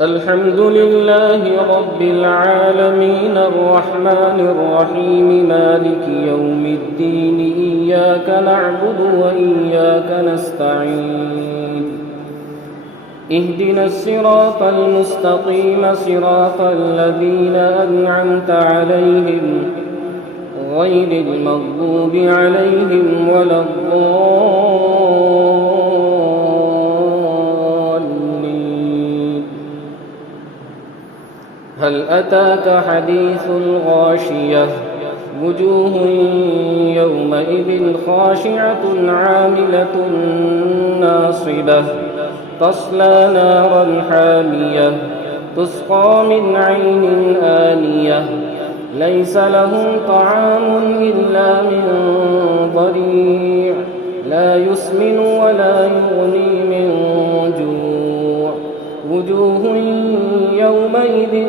الحمد لله رب العالمين الرحمن الرحيم مالك يوم الدين إياك نعبد وإياك نستعين اهدنا الصراط المستقيم صراط الذين أنعمت عليهم غير المغضوب عليهم ولا الضالين. هل أتاك حديث الغاشية وجوه يومئذ خاشعة عاملة ناصبة تصلى نارا حامية تسقى من عين آنية ليس لهم طعام إلا من ضريع لا يسمن ولا يغني من جوع وجوه يومئذ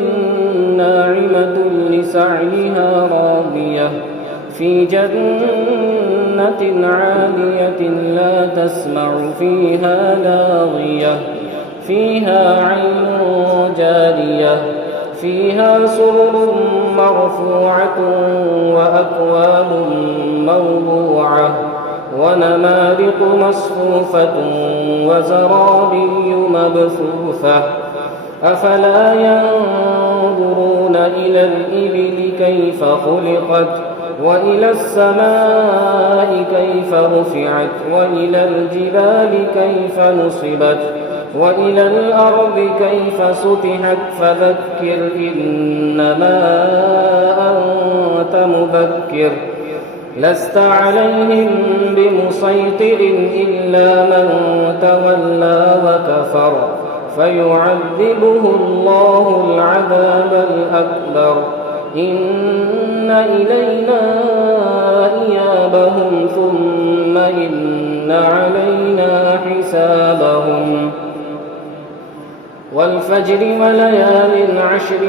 ناعمة لسعيها راضية في جنة عالية لا تسمع فيها لاغية فيها عين جارية فيها سرر مرفوعة وأكواب موضوعة ونمارق مصفوفة وزرابي مبثوثة أفلا ينظرون إلى الإبل كيف خلقت وإلى السماء كيف رفعت وإلى الجبال كيف نصبت وإلى الأرض كيف سطحت فذكر إنما أنت مذكر لست عليهم بمسيطر إلا من تولى وكفر فيعذبه الله العذاب الأكبر إن إلينا إيابهم ثم إن علينا حسابهم والفجر وليال عشر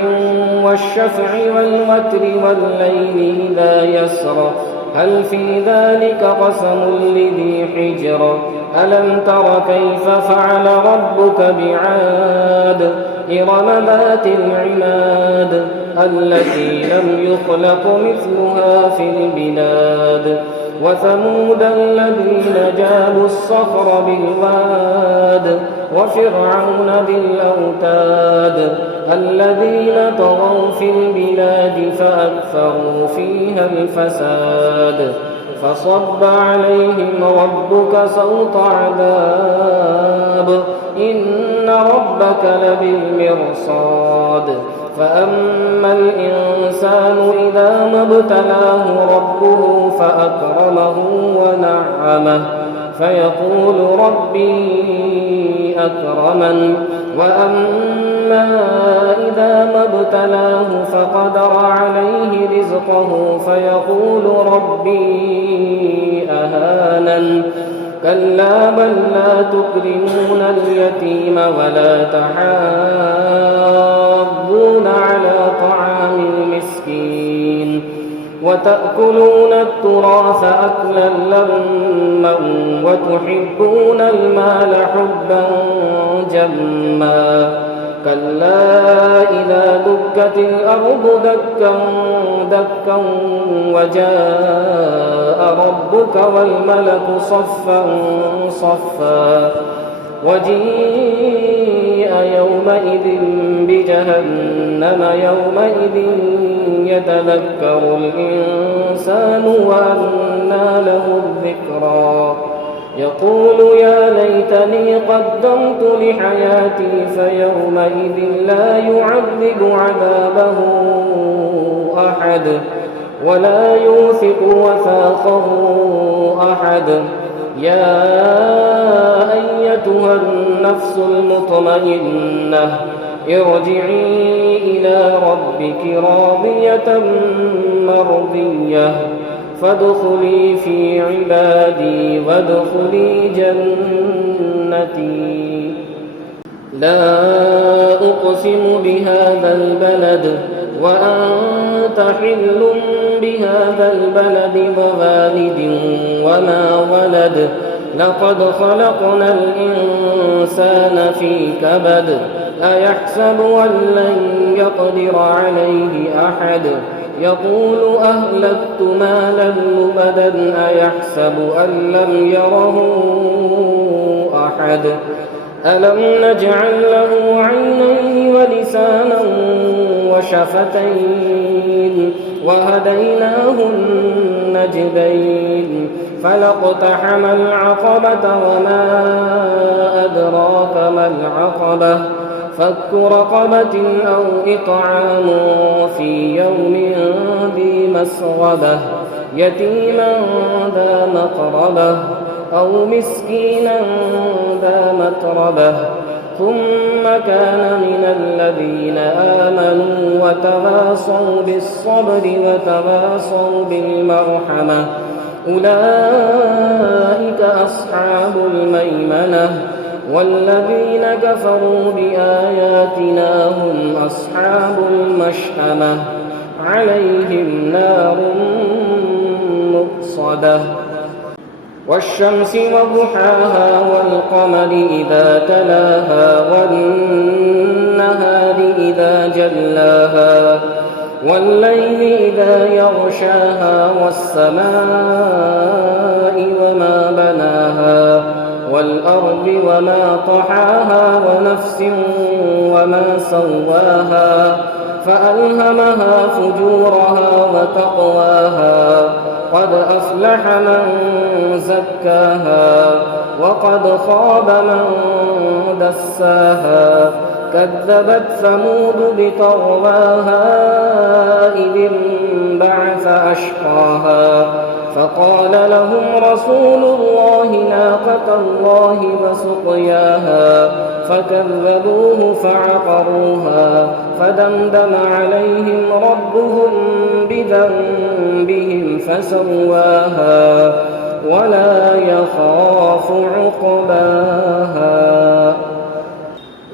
والشفع والوتر والليل إذا يسر هل في ذلك قسم لذي حجر ألم تر كيف فعل ربك بعاد إرم ذات العماد التي لم يخلق مثلها في البلاد وثمود الذين جابوا الصخر بالواد وفرعون ذي الأوتاد الذين طغوا في البلاد فأكثروا فيها الفساد فصب عليهم ربك سوط عذاب إن ربك لبالمرصاد فأما الإنسان إذا ما ابتلاه ربه فأكرمه ونعمه فيقول ربي أكرمن وأما إذا ما ابتلاه فقدر عليه رزقه فيقول ربي أهانن كلا بل لا تكرمون اليتيم ولا تحاضون على طعام المسكين وتأكلون التراث أكلا لما وتحبون المال حبا جما كلا إذا دكت الأرض دكا دكا وجاء ربك والملك صفا صفا وجيء يومئذ بجهنم يومئذ يتذكر الإنسان وأنى له الذكرى يقول يا ليتني قدمت لحياتي فيومئذ لا يعذب عذابه أحد ولا يوثق وثاقه أحد يا أيتها النفس المطمئنة ارجعي إلى ربك راضية مرضية فادخلي في عبادي وادخلي جنتي لا أقسم بهذا البلد وأنت حل بهذا البلد ووالد وما ولد لقد خلقنا الإنسان في كبد أيحسب أن لن يقدر عليه أحد يقول أهلكت مالا لبدا أيحسب أن لم يره أحد ألم نجعل له عينين ولسانا وشفتين وهديناه النجدين فلاقتحم العقبة وما أدراك ما العقبة فك رقبة أو إطعام في يوم ذي مسغبة يتيما ذا مقربة أو مسكينا ذا متربة ثم كان من الذين آمنوا وتواصوا بالصبر وتواصوا بالمرحمة أولئك أصحاب الميمنة والذين كفروا بآياتنا هم أصحاب المشأمة عليهم نار مؤصدة والشمس وضحاها والقمر إذا تلاها والنهار إذا جلاها والليل إذا يغشاها والسماء وما بناها والأرض وما طحاها ونفس وما سواها فألهمها فجورها وتقواها قد أفلح من زكاها وقد خاب من دساها كذبت ثمود بطغواها إذ انبعث أشقاها فقال لهم رسول الله ناقة الله وسقياها فكذبوه فعقروها فدمدم عليهم ربهم بذنبهم فسواها ولا يخاف عقباها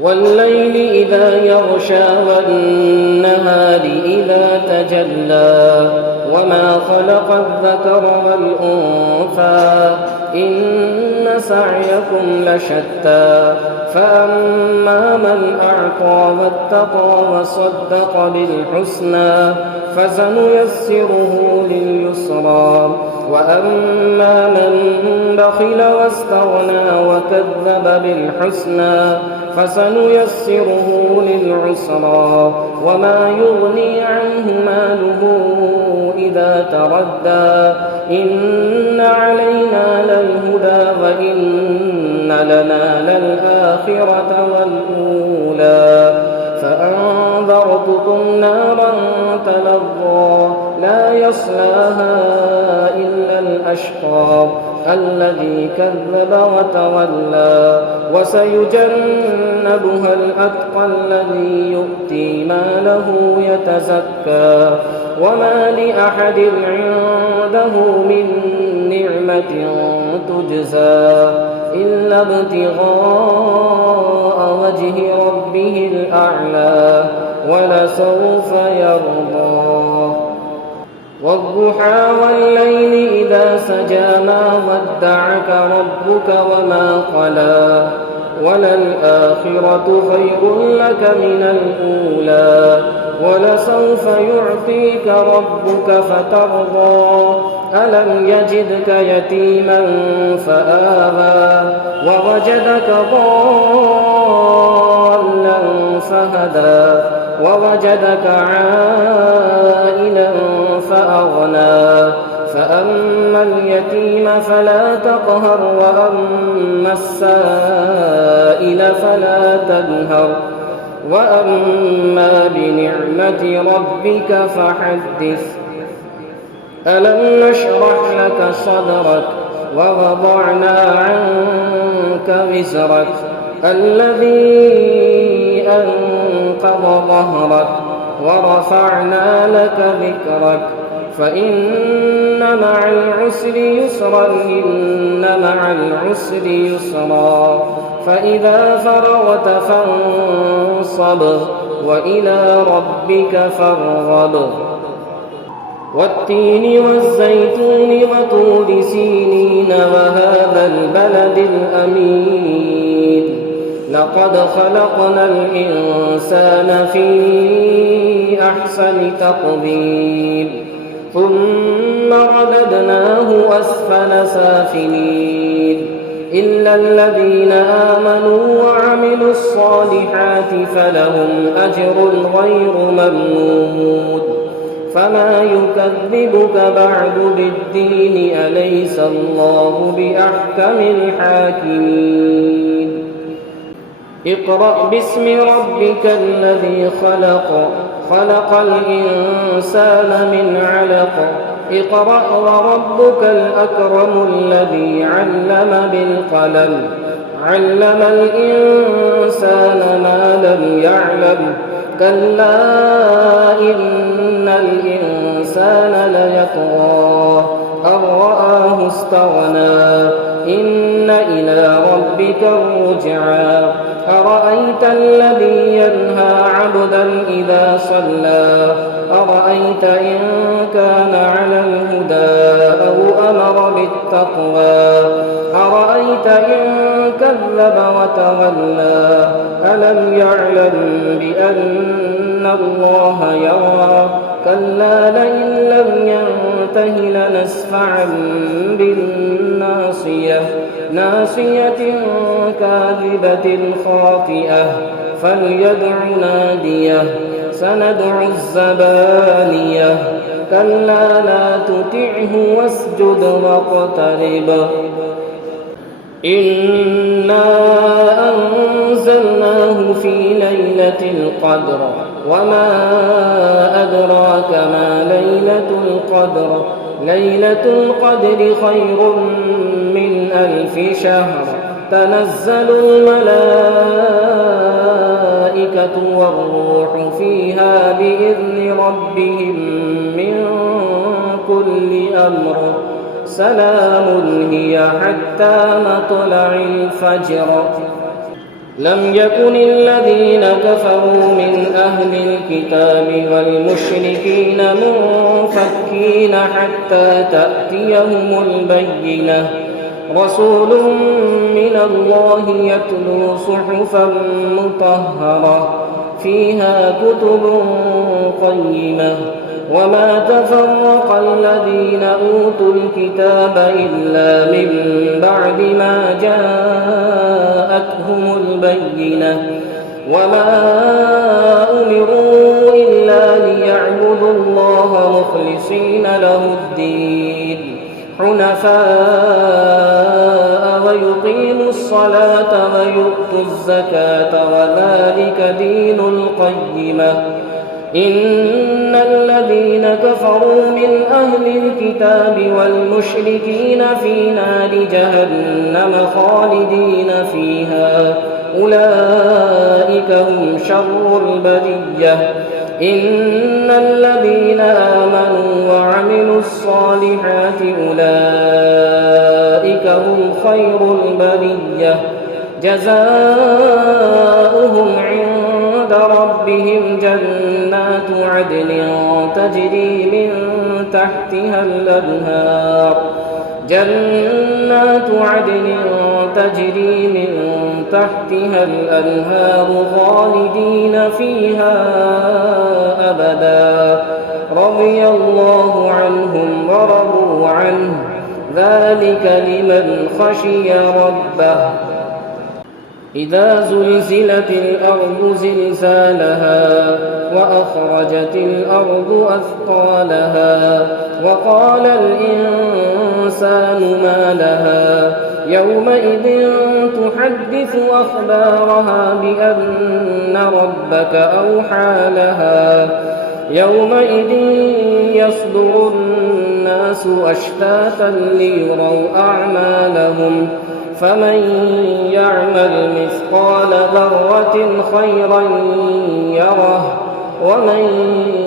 والليل إذا يغشى والنهار إذا تجلى وما خلق الذكر والأنثى إن سعيكم لشتى فأما من أعطى واتقى وصدق بالحسنى فسنيسره لليسرى وأما من بخل واستغنى وكذب بالحسنى فسنيسره للعسرى وما يغني عنه ماله إذا تردى إن علينا للهدى وإن لنا للآخرة والأولى فأنذرتكم نارا تلظى لا يصلاها إلا الأشقى الذي كذب وتولى وسيجنبها الأتقى الذي يؤتي ماله يتزكى وما لأحد عنده من نعمة تجزى إلا ابتغاء وجه ربه الأعلى ولسوف يرضى والضحى والليل إذا سجى ما ودعك ربك وما قلى وللآخرة خير لك من الأولى ولسوف يعطيك ربك فترضى ألم يجدك يتيما فآوى ووجدك ضالا فهدى ووجدك عائلا فأغنى فأما اليتيم فلا تقهر وأما السائل فلا تنهر وأما بنعمة ربك فحدث ألم نشرح لك صدرك ووضعنا عنك وزرك الذي أنقض ظهرك ورفعنا لك ذكرك فإن مع العسر يسرا إن مع العسر يسرا فإذا فرغت فانصب وإلى ربك فارغب والتين والزيتون وطور سينين وهذا البلد الأمين لقد خلقنا الإنسان في أحسن تقويم ثم رددناه أسفل سافلين إلا الذين آمنوا وعملوا الصالحات فلهم أجر غير ممنون فما يكذبك بعد بالدين أليس الله بأحكم الحاكمين اقرأ باسم ربك الذي خلق الإنسان من علق اقرأ وربك الأكرم الذي علم بالقلم علم الإنسان ما لم يعلم كلا إن الإنسان ليطغى أن رآه استغنى إن إلى ربك الرجعى أرأيت الذي ينهى عبدا إذا صلى أرأيت إن كان على الهدى أو أمر بالتقوى أرأيت إن كذب وتولى ألم يعلم بأن الله يرى كلا لئن لم ينته لنسفعا بالناصية ناصية كاذبة خاطئة فليدع ناديه سندع الزبانية كلا لا تطعه واسجد واقترب إنا أنزلناه في ليلة القدر وما أدراك ما ليلة القدر ليلة القدر خير من 1000 شهر تنزل الملائكة والروح فيها بإذن ربهم من كل أمر سلام هي حتى مطلع الفجر لم يكن الذين كفروا من أهل الكتاب والمشركين منفكين حتى تأتيهم البينة رسول من الله يتلو صحفا مطهرة فيها كتب قيمة وما تفرق الذين أوتوا الكتاب إلا من بعد ما جاءتهم البينة وما أمروا إلا ليعبدوا الله مخلصين له الدين حنفاء ويقيموا الصلاة ويؤتوا الزكاة وذلك دين القيمة إن الذين كفروا من أهل الكتاب والمشركين في نار جهنم خالدين فيها أولئك هم شر البرية إن الذين آمنوا وعملوا الصالحات أولئك هم خير البرية جزاؤهم عند ربهم جنات عدن تجري من تحتها الأنهار جنات عدن تجري من تحتها الأنهار خالدين فيها أبدا رضي الله عنهم ورضوا عنه ذلك لمن خشي ربه إذا زلزلت الأرض زلزالها وأخرجت الأرض أثقالها وقال الإنسان ما لها يومئذ تحدث أخبارها بأن ربك أوحى لها يومئذ يصدر الناس أشتاتا ليروا أعمالهم فمن يعمل مثقال ذرة خيرا يره ومن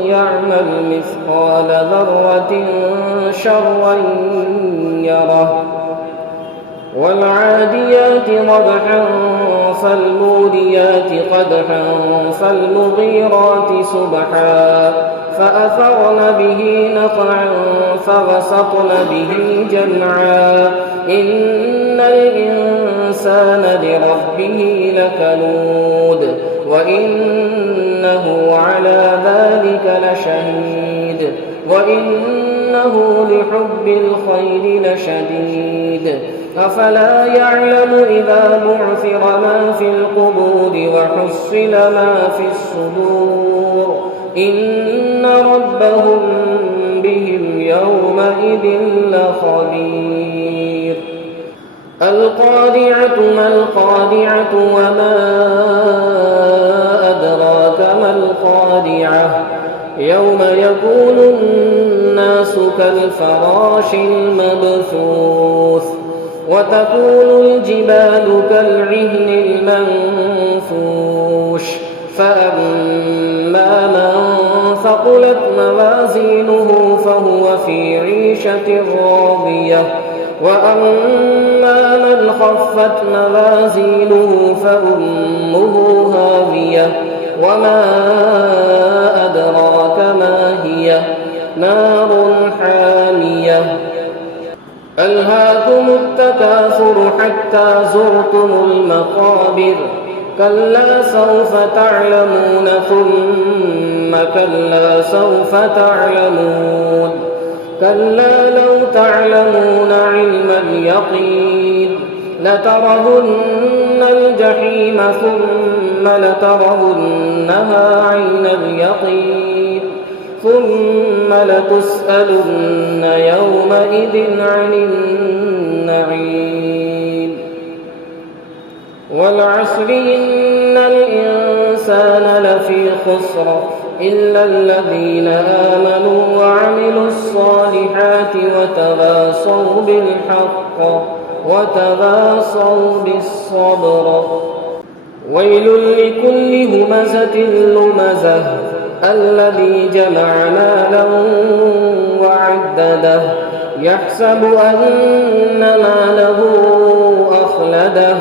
يعمل مثقال ذرة شرا يره والعاديات ضبحا فالموريات قدحا فالمغيرات صبحا فأثرن به نقعا فوسطن به جمعا إن الإنسان لربه لكنود وإنه على ذلك لشهيد وإنه لحب الخير لشديد أفلا يعلم إذا بعثر ما في القبور وحصل ما في الصدور إن ربهم بهم يومئذ لخبير القارعة ما القارعة وما أدراك ما القارعة يوم يكون الناس كالفراش المبثوث وتكون الجبال كالعهن المنفوش فأما من ثقلت موازينه فهو في عيشة راضية وأما من خفت موازينه فأمه هاوية وما أدراك ما هي نار حامية ألهاكم التكاثر حتى زرتم المقابر كلا سوف تعلمون ثم كلا سوف تعلمون كلا لو تعلمون علم اليقين لترهن الجحيم ثم لترهنها عين اليقين ثم لتسألن يومئذ عن النعيم والعصر إن الإنسان لفي خسر إلا الذين آمنوا وعملوا الصالحات وتواصوا بالحق وتواصوا بالصبر ويل لكل همزة لمزة الذي جمع مالا وعدده يحسب أن ماله أخلده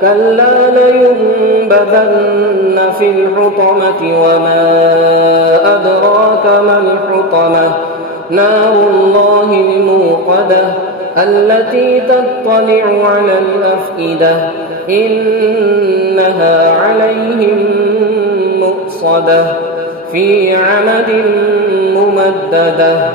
كلا لينبذن في الحطمة وما أدراك ما الحطمة نار الله الموقدة التي تطلع على الأفئدة إنها عليهم مؤصدة في عمد ممددة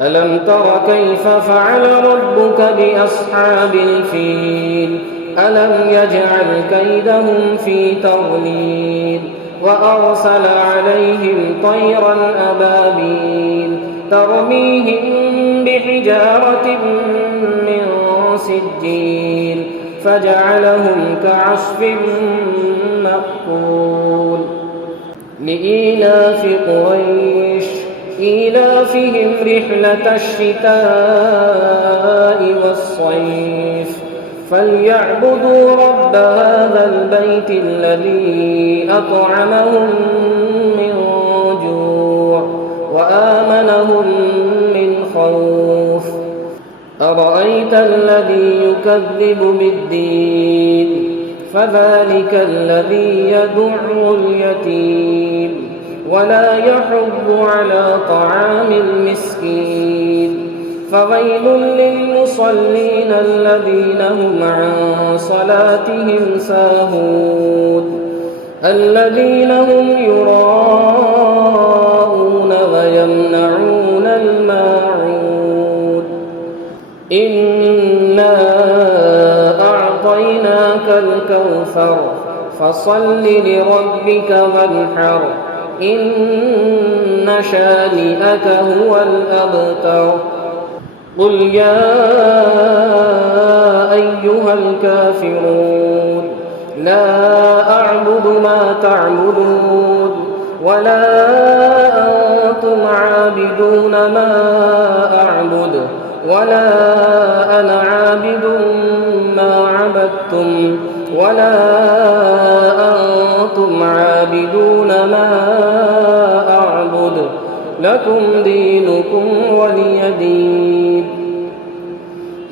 ألم تر كيف فعل ربك بأصحاب الفيل ألم يجعل كيدهم في تضليل وأرسل عليهم طيرا أبابيل ترميهم بحجارة من سجيل فجعلهم كعصف مأكول لإيلاف قريش إيلافهم رحلة الشتاء والصيف فليعبدوا رب هذا البيت الذي أطعمهم من جوع وآمنهم من خوف أرأيت الذي يكذب بالدين فذلك الذي يدع اليتيم ولا يحض على طعام المسكين فويل للمصلين الذين هم عن صلاتهم ساهون الذين هم يراءون ويمنعون الماعون إنا أعطيناك الكوثر فصل لربك وانحر إن شانئك هو الأبتر قل يا أيها الكافرون لا أعبد ما تعبدون ولا أنتم عابدون ما أعبد ولا أنا عابد ما عبدتم ولا أنتم عابدون ما أعبد لكم دينكم ولي دين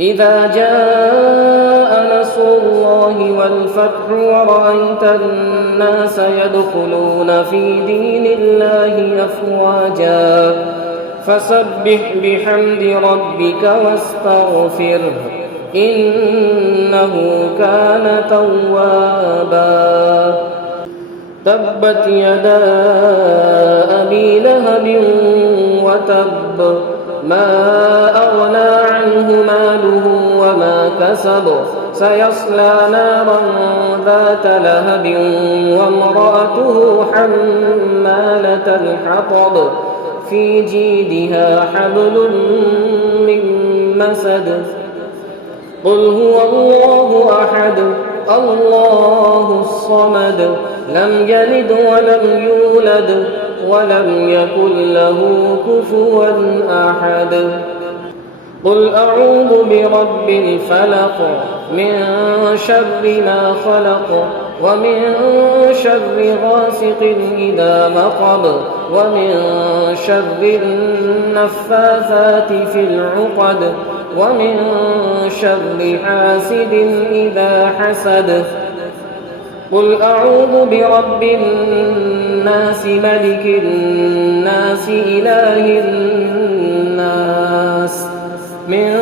إذا جاء نصر الله والفتح ورأيت الناس يدخلون في دين الله أفواجا فسبح بحمد ربك واستغفره إنه كان توابا. تبت يدا أبي لهب وتب، ما أغنى عنه ماله وما كسب، سيصلى نارا ذات لهب وامرأته حمالة الحطب، في جيدها حبل من مسد. قل هو الله أحد الله الصمد، لم يلد ولم يولد ولم يكن له كفوا أحد. قل أعوذ برب الفلق، من شر ما خلق، ومن شر غاسق إذا وقب، ومن شر النفاثات في العقد، ومن شر حاسد إذا حسد. قل أعوذ برب الناس ملك الناس إله الناس، من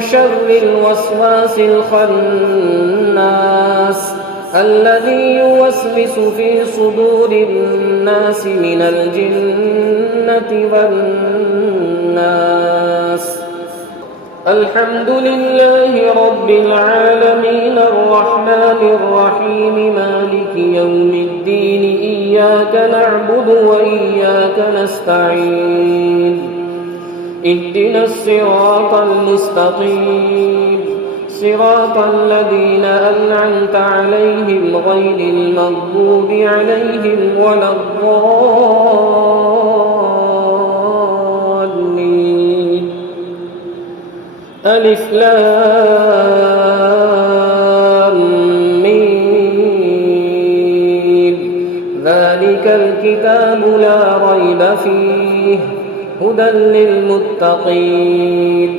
شر الوسواس الخناس، الذي يوسوس في صدور الناس من الجنة والناس. الحمد لله رب العالمين الرحمن الرحيم مالك يوم الدين، إياك نعبد وإياك نستعين، اهدنا الصراط المستقيم، صراط الذين أنعمت عليهم غير المغضوب عليهم ولا الضالين. ألف لام ميم، ذلك الكتاب لا ريب فيه، هدى للمتقين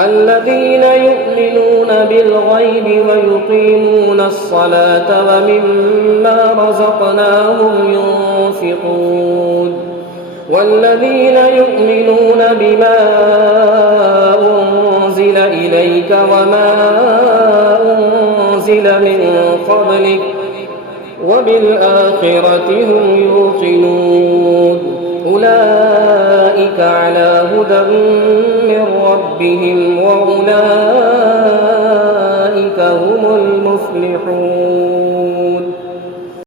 الذين يؤمنون بالغيب ويقيمون الصلاة ومما رزقناهم ينفقون، والذين يؤمنون بما أنزل إليك وما أنزل من قبلك وبالآخرة هم يوقنون، أولئك على هدى من ربهم وأولئك هم المفلحون.